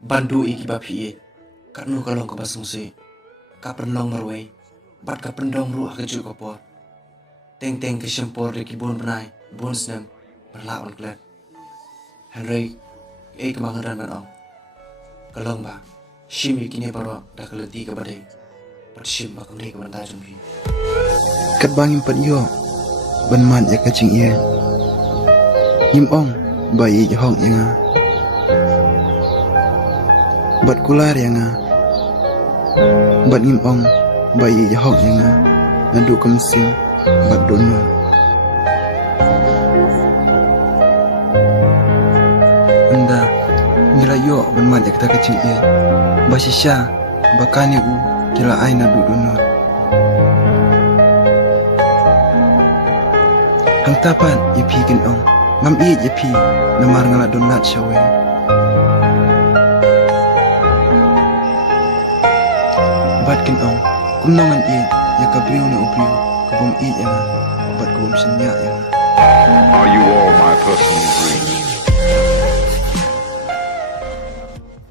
bandu iki bapi kat nu kalong ke basung si ka penong marway bat ka pendong ruah keju kopor teng ke sempor de kibun benai bun senam berlawan klet Henry kemangaran banong kalong ba shimi kini baro dah keleti ke badai persim bakang ni ke bantai jumpi kat bangim pat yo ban man ya kacing ye yim ong bayi jahong yang bat kular yang bat ngim ong bayi jahong yang nadu kemsim bat dono anda ngira yo ban man ya kita kacing ye basisha bakani u kila ai nadu dono hang tapan ye pi kin ong ngam i ye pi namar ngala donat shawe bat kin ong kum nongan i ya kabriu na ubriu kabum i yang bat kabum senya yang Are you all my personal dreams?